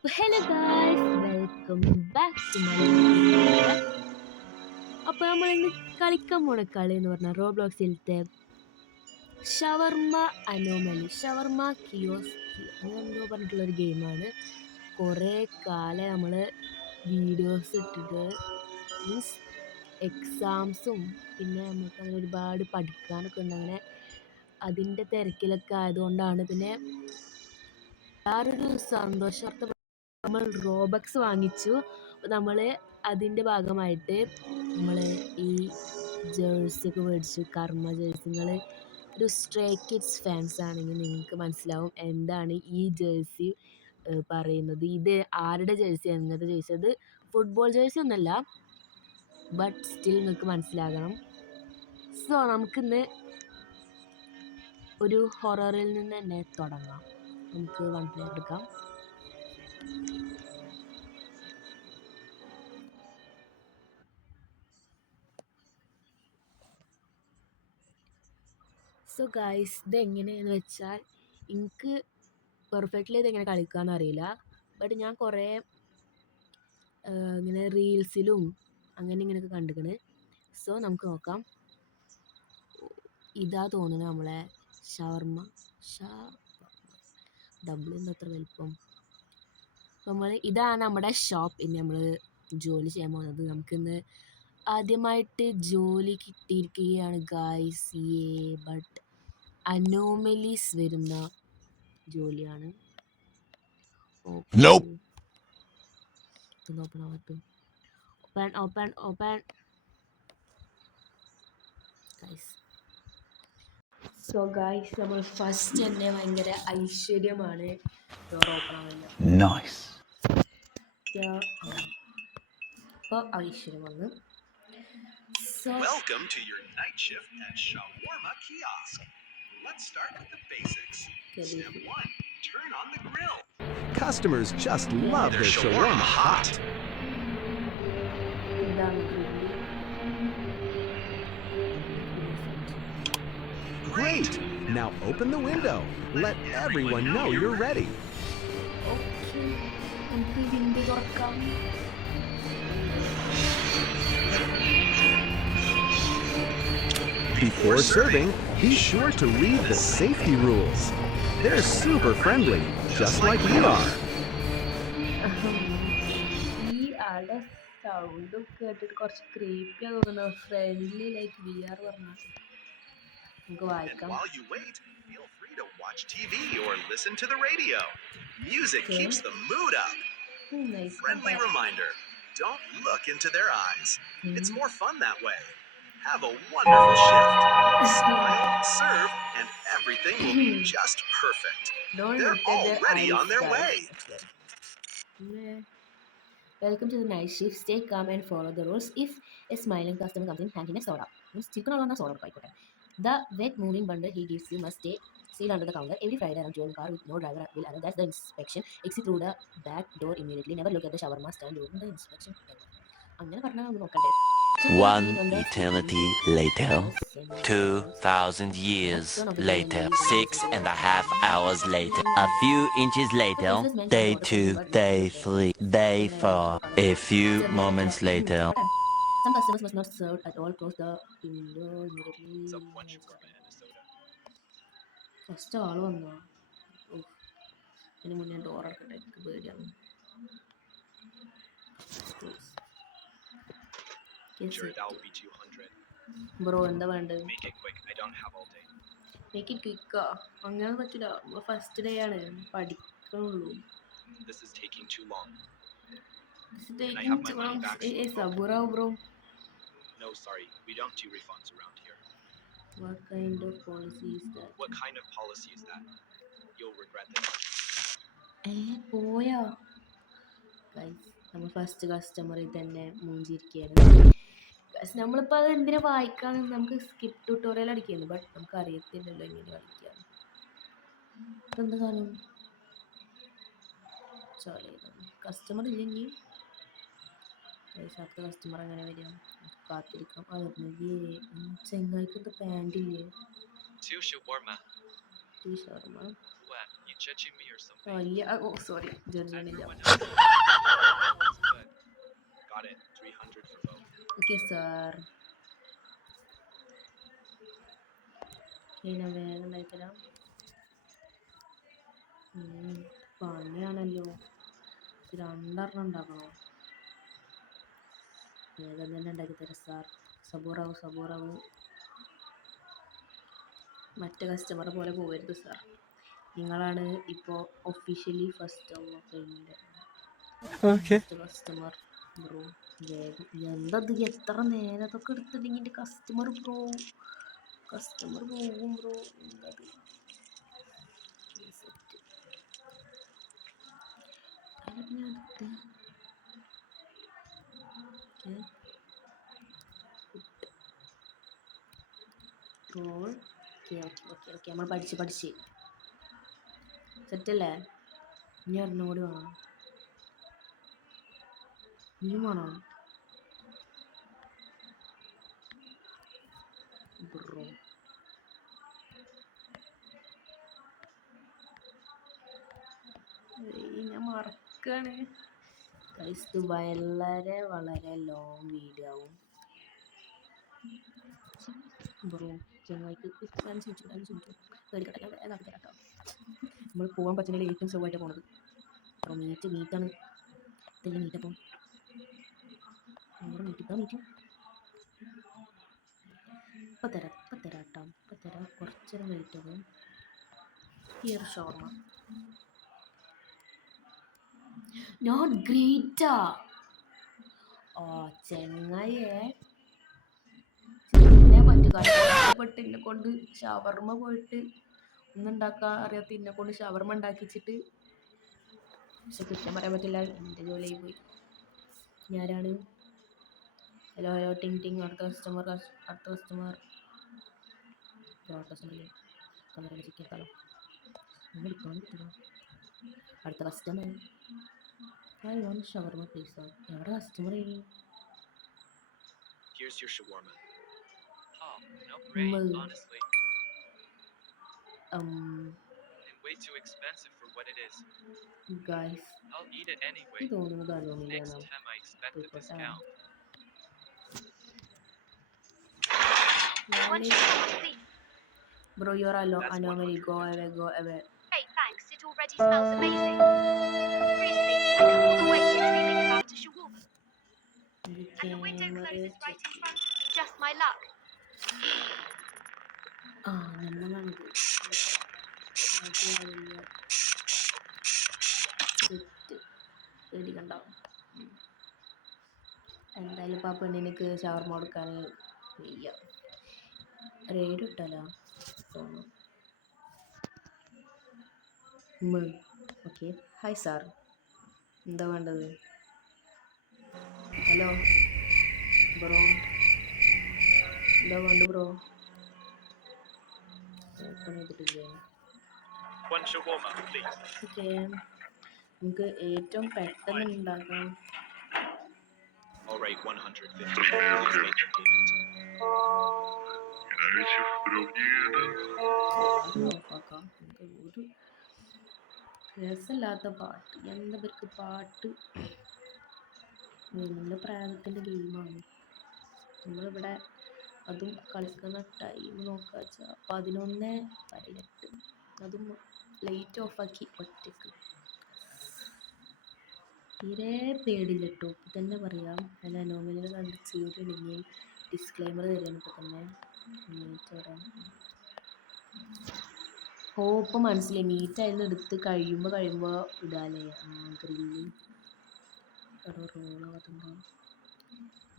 അപ്പോൾ hello guys, welcome back to my അപ്പോൾ നമ്മൾ ഇന്ന് കളിക്കാൻ പോണ കളി എന്ന് പറഞ്ഞാൽ റോബ്ലോക്സിലത്തെ ഷവർമ അനോമലി, ഷവർമ കിയോസ്കി അങ്ങനെ എന്തോ പറഞ്ഞിട്ടുള്ളൊരു ഗെയിമാണ്. കുറേ കാലം നമ്മൾ വീഡിയോസ് ഇട്ടിട്ട് മീൻസ് എക്സാംസും പിന്നെ നമുക്ക് അങ്ങനെ ഒരുപാട് പഠിക്കാനൊക്കെ ഉണ്ട്. അങ്ങനെ അതിൻ്റെ തിരക്കിലൊക്കെ ആയതുകൊണ്ടാണ്. പിന്നെ വേറൊരു സന്തോഷവാർത്ത, നമ്മൾ റോബക്സ് വാങ്ങിച്ചു. നമ്മൾ അതിൻ്റെ ഭാഗമായിട്ട് നമ്മൾ ഈ ജേഴ്സിയൊക്കെ മേടിച്ചു, കർമ്മ ജേഴ്സി. നിങ്ങൾ ഒരു സ്ട്രേ കിഡ്സ് ഫാൻസ് ആണെങ്കിൽ നിങ്ങൾക്ക് മനസ്സിലാവും എന്താണ് ഈ ജേഴ്സി പറയുന്നത്. ഇത് ആരുടെ ജേഴ്സിയാണ് ഇങ്ങനത്തെ ജേഴ്സി? അത് ഫുട്ബോൾ ജേഴ്സി ഒന്നല്ല, ബട്ട് സ്റ്റിൽ നിങ്ങൾക്ക് മനസ്സിലാകണം. സോ നമുക്കിന്ന് ഒരു ഹൊററിൽ നിന്ന് തന്നെ തുടങ്ങാം. നമുക്ക് വൺ പ്ലേ എടുക്കാം. സോ ഗായ്സ്, ഇതെങ്ങനെയാണെന്ന് വെച്ചാൽ എനിക്ക് പെർഫെക്റ്റ്ലി ഇതെങ്ങനെ കളിക്കാമെന്ന് അറിയില്ല. ബട്ട് ഞാൻ കുറേ ഇങ്ങനെ റീൽസിലും അങ്ങനെ ഇങ്ങനെയൊക്കെ കണ്ടിക്കണ്. സോ നമുക്ക് നോക്കാം. ഇതാ തോന്നുന്നത് നമ്മളെ ഷവർമ ഡബിൾ എന്താ അത്ര വലിപ്പം. ഇതാണ് നമ്മുടെ ഷോപ്പ്. ഇനി നമ്മൾ ജോലി ചെയ്യാൻ പോകുന്നത്. നമുക്കിന്ന് ആദ്യമായിട്ട് ജോലി കിട്ടിയിരിക്കുകയാണ് ഗായ്സ്. ബട്ട് അനോമലീസ് വരുന്ന ജോലിയാണ്. സോ ഗായ്സ്, നമ്മൾ ഫസ്റ്റ് തന്നെ ഭയങ്കര ഐശ്വര്യമാണ് ഡോർ ഓപ്പൺ ആവുന്നത്. അപ്പോൾ ഐശ്വര്യം വന്ന്. Welcome to your night shift at Shawarma Kiosk. Let's start with the basics. Step 1, turn on the grill. Customers just love their shawarma hot. Great! Now open the window. Let everyone know you're ready. Before serving, be sure to read the safety rules. They're super friendly, just like we are. ഈ ആളുടെ sound കേട്ടിട്ട് കുറച്ച് creepy ആകുന്നു. Friendly like we R പറഞ്ഞാൽ നമുക്ക് വായിക്കാം. And while you wait, feel free to watch TV or listen to the radio. Music keeps the mood up. Friendly reminder, don't look into their eyes. It's more fun that way. Have a wonderful shift. Smile, serve, and everything will be just perfect. They're already on their way. Welcome to the night shift. Stay calm and follow the rules. If a smiling customer comes in handing a soda, the wet moving bundle he gives you must stay sealed under the counter. Every Friday around your car with no driver will arrive. That's the inspection. Exit through the back door immediately. Never look at the shawarma stand during the inspection. അങ്ങനെ പറഞ്ഞാൽ നമുക്ക് നോക്കണ്ടേ. 1 eternity later, 2,000 years later, 6.5 hours later, a few inches later, day 2, day 3, day 4, a few moments later. Some customers must not serve at all. Close the window immediately. First ആള് വന്നോ? അതിന് മുന്നേ door അടക്കട്ടെ, എനിക്ക് പേടിയാണ്. Sure, that will be 200. Bro എന്താ വേണ്ടത്? Make it quick. I don't have all day. Make it ക്വിക്കാ. അങ്ങനെ പറ്റില്ല, ഫസ്റ്റ് ഡേ ആണ്, പഠിക്കണുള്ളൂ. This is taking too long. I have my money back. സബൂറാവ് bro. No, sorry. We don't do refunds around here. What kind of policy is that? What kind of policy is that? You'll regret this. പോയാ guys, നമ്മൾ first കസ്റ്റമറിൽ തന്നെ മൂഞ്ചിരിക്കുകയാണ്. നമ്മളിപ്പോൾ അത് എന്തിനാ വായിക്കാന്ന് നമുക്ക് skip tutorial അടിക്കുന്നു. But നമുക്ക് അറിയത്തില്ലല്ലോ എങ്ങനെ കളിക്കാൻ. ഇപ്പം എന്താ സാധനം കസ്റ്റമർ ഇല്ലെങ്കിൽ അടുത്ത കസ്റ്റമർ അങ്ങനെ വരിക, കാത്തിരിക്കാം. അതെ, ചെങ്ങായിക്കത്തെ പാൻറ് ഇല്ലേ? Two shawarma. Two shawarma. What? You judging me or something. Oh yeah. Oh sorry. ജഡ്ജണില്ല. Everyone else is good. Got it. 300 for both. Okay sir. ഇനി വേഗം ഉണ്ടായിത്തരാം. പണിയാണല്ലോ. 2 ഉണ്ടാക്കണോ? വേഗം തന്നെ ഉണ്ടാക്കി തരാം സാർ. സബൂറാവും. മറ്റേ കസ്റ്റമർ പോലെ പോകരുത് സാർ. നിങ്ങളാണ് ഇപ്പോൾ ഒഫീഷ്യലി ഫസ്റ്റ് കസ്റ്റമർ ബ്രോ. വേഗം എന്തത് എത്ര നേരത്തൊക്കെ എടുത്തില്ലെങ്കിൽ കസ്റ്റമർ പോകും ബ്രോ. എന്തത് സെറ്റ് റോൾ. ഓക്കെ നമ്മൾ പഠിച്ച് സെറ്റല്ലേ? ഇനി ഒരെണ്ണം കൂടി വേണം. ഇനിയും വേണം ബ്രോ. ഞാൻ മറക്കാണ് ഗൈസ്. ഇത് വളരെ ലോങ് വീഡിയോ ആവും ബ്രോ. ചങ്ങായിക്ക് പേടിക്കട്ടെ. ഞാൻ വേഗം ആക്കി തരാം കേട്ടോ. നമ്മൾ പോകാൻ പറ്റുന്നതിൽ ഏറ്റവും സുഖമായിട്ട് പോണത് അപ്പോൾ മീറ്റാണ്. ഇതല്ലേ മീറ്റപ്പം നമ്മുടെ മീറ്റ് ഇപ്പം തരാം കേട്ടോ. കുറച്ചേരം വെയിറ്റ് ആകും. ഈ ഒരു ഷവർമ നോട്ട് ഗ്രേറ്റാ. ചെങ്ങായിയെ പറ്റുകാട്ട് എന്നെ കൊണ്ട് ഷവർമ പോയിട്ട് ഒന്നുണ്ടാക്കാൻ അറിയാത്ത എന്നെ കൊണ്ട് ഷവർമ ഉണ്ടാക്കിച്ചിട്ട്. പക്ഷെ കുറ്റം പറയാൻ പറ്റില്ല, എൻ്റെ ജോലിയായി പോയി. ഞാനാണ്. ഹലോ ടിങ്. അടുത്ത കസ്റ്റമർ ചിക്കൻ അടുത്ത customer. I want shawarma please sir. എവിടെ customer? Here's your shawarma. Oh, no, great, honestly. And way too expensive for what it is. Guys, I'll eat it anyway. Next time I expect a discount. Bro, you're anomaly. Go away. Hey, thanks. It already smells amazing. Seriously, I come all the way here dreaming about a shawarma. And the window closes right in front. Just my luck. നമ്മളാണിത്. പേടിക്കണ്ട. എന്തായാലും ഇപ്പം ആ പെണ്ണിനക്ക് shawarma കൊടുക്കാൻ വയ്യ. Raid ഇട്ടല്ലോ. Okay. Hi sir, എന്താ വേണ്ടത്? ഹലോ ബ്രോ, എന്താ വേണ്ട ബ്രോ? ഓപ്പൺ ചെയ്തിട്ടില്ലേ? One shawarma, please. ഓക്കെ, നമുക്ക് ഏറ്റവും പെട്ടെന്ന് ഉണ്ടാക്കാം. All right, 150. Please make your payment. ഓഫാക്കാം. ഒരു രസമില്ലാത്ത പാട്ട്. എന്തവർക്ക് പാട്ട്? നമ്മുടെ പ്രായത്തിൻ്റെ ഗെയിമാണ്. നമ്മളിവിടെ അതും കളിക്കുന്ന ടൈം നോക്കുക വെച്ചാൽ 11:18. അതും ലൈറ്റ് ഓഫാക്കി ഒറ്റക്ക്. തീരെ പേടില്ല കേട്ടോ. ഇപ്പം തന്നെ പറയാം. അല്ല, നോമിനൽ കണ്ട് ചെയ്തിട്ടുണ്ടെങ്കിൽ ഡിസ്ക്ലൈമർ തരാം ഇപ്പം തന്നെ. മീറ്റ് വരാം. ഇപ്പം മനസ്സിലായി. മീറ്റായിരുന്നു എടുത്ത് കഴിയുമ്പോൾ ഇടാല്ലേ. ഗ്രില്ല് റോളാകത്തുണ്ടോ?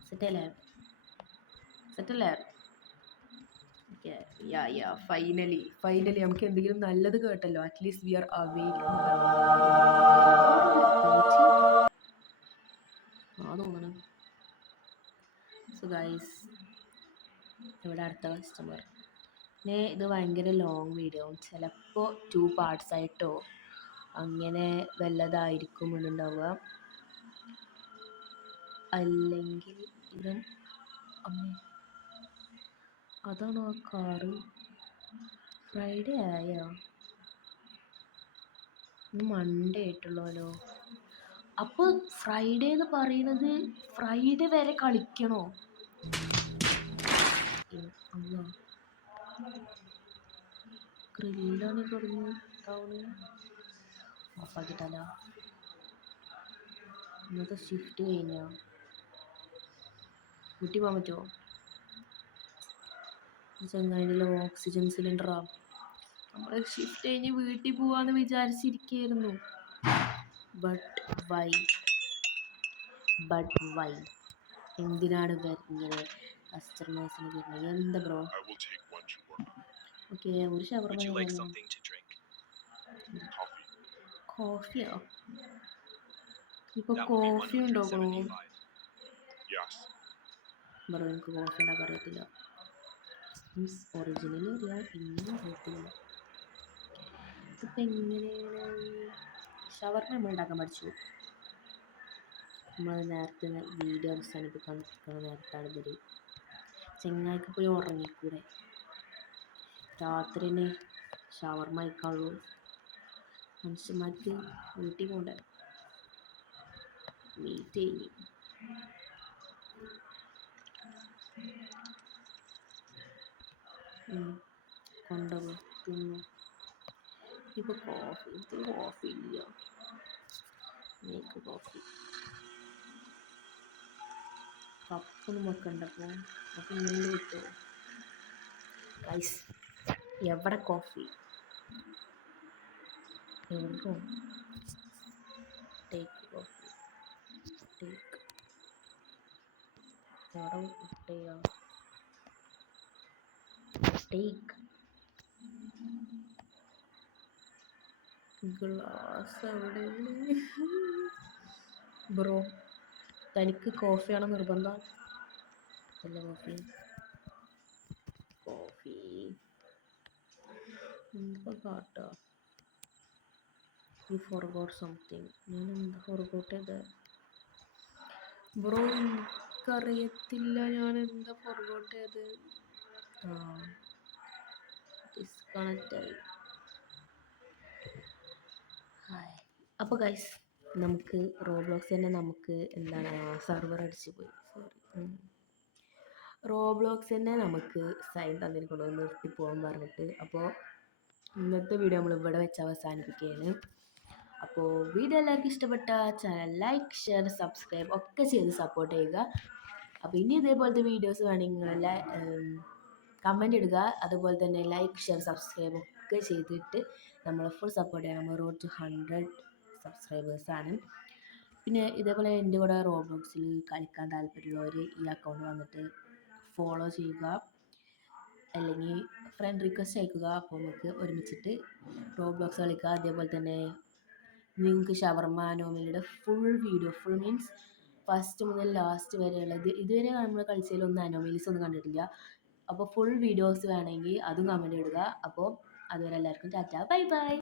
സെറ്റല്ലേ? ഓക്കെ. ഫൈനലി നമുക്ക് എന്തെങ്കിലും നല്ലത് കേട്ടല്ലോ. At least we are awake. തോന്നണം. സോ ഗൈസ്, ഇവിടെ അടുത്ത കസ്റ്റമർ. പിന്നെ ഇത് ഭയങ്കര ലോങ് വീഡിയോ. ചിലപ്പോൾ 2 parts ആയിട്ടോ അങ്ങനെ വല്ലതായിരിക്കും എന്നുണ്ടാവുക. അല്ലെങ്കിൽ ഇത് അതാണോ ആ കാറ്? ഫ്രൈഡേ ആയോ? ഇന്ന് മൺഡേ ആയിട്ടുള്ളല്ലോ. അപ്പോൾ ഫ്രൈഡേ എന്ന് പറയുന്നത് ഫ്രൈഡേ വരെ കളിക്കണോ? അല്ല ഗ്രില്ലാണ് കിടന്ന് ഓഫാക്കിട്ടല്ലോ. ഇന്നത്തെ ഷിഫ്റ്റ് കഴിഞ്ഞാ വീട്ടിൽ പോകാൻ പറ്റുമോ? ചങ്ങാതിൻ്റെ ഓക്സിജൻ സിലിണ്ടറാ. നമ്മൾ ഷിഫ്റ്റ് കഴിഞ്ഞ് വീട്ടിൽ പോവാന്ന് വിചാരിച്ചിരിക്കുകയായിരുന്നു. ബട്ട് വൈ എന്തിനാണ് ഇങ്ങനെ കസ്റ്റമേഴ്സിന് വരുന്നത്? എന്താ ബ്രോ? ഓക്കെ, ഒരു ഷവർമ. കോഫിയോ? ഇപ്പൊ കോഫി ഉണ്ടോ ബ്രോ? ബ്രോ എനിക്ക് കോഫി ഉണ്ടാക്കാൻ അറിയത്തില്ല. മീൻസ് ഒറിജിനലി അറിയാം, ഇന്നും അറിയത്തില്ല. ഇതിപ്പോൾ എങ്ങനെയാണ് ഷവർമ നമ്മൾ ഉണ്ടാക്കാൻ പഠിച്ചു? നമ്മൾ നേരത്തെ വീഡിയോ അവസാനിപ്പിക്കാൻ നിൽക്കുന്ന നേരത്താണ് ഇവർ. ചെങ്ങായിക്ക് പോയി ഉറങ്ങിക്കൂടെ? രാത്രി തന്നെ ഷവർമ കഴിക്കാനുള്ളൂ. മനുഷ്യന്മാർക്ക് വീട്ടിൽ പോകണ്ടേ? മീറ്റ് ചെയ്യും. കൊണ്ടുപോകും തിന്നു. ഇപ്പോൾ കോഫി ഇല്ല. മേക്ക് കോഫി കപ്പൊന്നും വെക്കണ്ടപ്പോൾ അപ്പോൾ ഇങ്ങനെ കിട്ടുമോ ഗൈസ്? എവിടെ കോഫി? Take coffee take. എവിടെ ചെയ്യാം? ടേക്ക് ഗ്ലാസ് എവിടെയാണ് ബ്രോ? തനിക്ക് കോഫിയാണോ നിർബന്ധം? അല്ല കോഫി എന്താ കാട്ടാ? You forgot something. ഞാൻ എന്താ ഫോർഗോട്ട് ചെയ്തത് ബ്രോ? എനിക്കറിയത്തില്ല ഞാൻ എന്താ ഫോർഗോട്ട് ചെയ്തത്. ഡിസ്കണക്റ്റായി. അപ്പോൾ ഗൈസ്, നമുക്ക് റോബ്ലോക്സ് തന്നെ നമുക്ക് എന്താണ് സെർവർ അടിച്ചു പോയി. റോബ്ലോക്സ് തന്നെ നമുക്ക് സൈൻ തന്നിരിക്കണോ നിർത്തി പോകാൻ പറഞ്ഞിട്ട്. അപ്പോൾ ഇന്നത്തെ വീഡിയോ നമ്മൾ ഇവിടെ വെച്ച് അവസാനിപ്പിക്കുകയാണ്. അപ്പോൾ വീഡിയോ എല്ലാവർക്കും ഇഷ്ടപ്പെട്ട ചാനൽ ലൈക്ക്, ഷെയർ, സബ്സ്ക്രൈബ് ഒക്കെ ചെയ്ത് സപ്പോർട്ട് ചെയ്യുക. അപ്പോൾ ഇനി ഇതേപോലത്തെ വീഡിയോസ് വേണമെങ്കിൽ കമൻ്റ് ഇടുക. അതുപോലെ തന്നെ ലൈക്ക്, ഷെയർ, സബ്സ്ക്രൈബ് ഒക്കെ ചെയ്തിട്ട് നമ്മൾ ഫുൾ സപ്പോർട്ട് ചെയ്യണം. നമ്മൾ റോഡ് ടു 100 സബ്സ്ക്രൈബേഴ്സാണ്. പിന്നെ ഇതേപോലെ എൻ്റെ കൂടെ റോബ്ലോക്സിൽ കളിക്കാൻ താല്പര്യമുള്ളവർ ഈ അക്കൗണ്ട് വന്നിട്ട് ഫോളോ ചെയ്യുക, അല്ലെങ്കിൽ ഫ്രണ്ട് റിക്വസ്റ്റ് അയക്കുക. അപ്പോൾ നമുക്ക് ഒരുമിച്ചിട്ട് റോബ്ലോക്സ് കളിക്കുക. അതേപോലെ തന്നെ നിങ്ങൾക്ക് ഷവർമ അനോമലിയുടെ full video, full means first മുതൽ ലാസ്റ്റ് വരെയുള്ളത് ഇതുവരെ നമ്മൾ കളിച്ചതിലൊന്നും അനോമലീസ് ഒന്നും കണ്ടിട്ടില്ല. അപ്പോൾ ഫുൾ വീഡിയോസ് വേണമെങ്കിൽ അതും കമൻറ്റ് ഇടുക. അപ്പോൾ അതുവരെ എല്ലാവർക്കും ടാറ്റ, ബൈ ബൈ.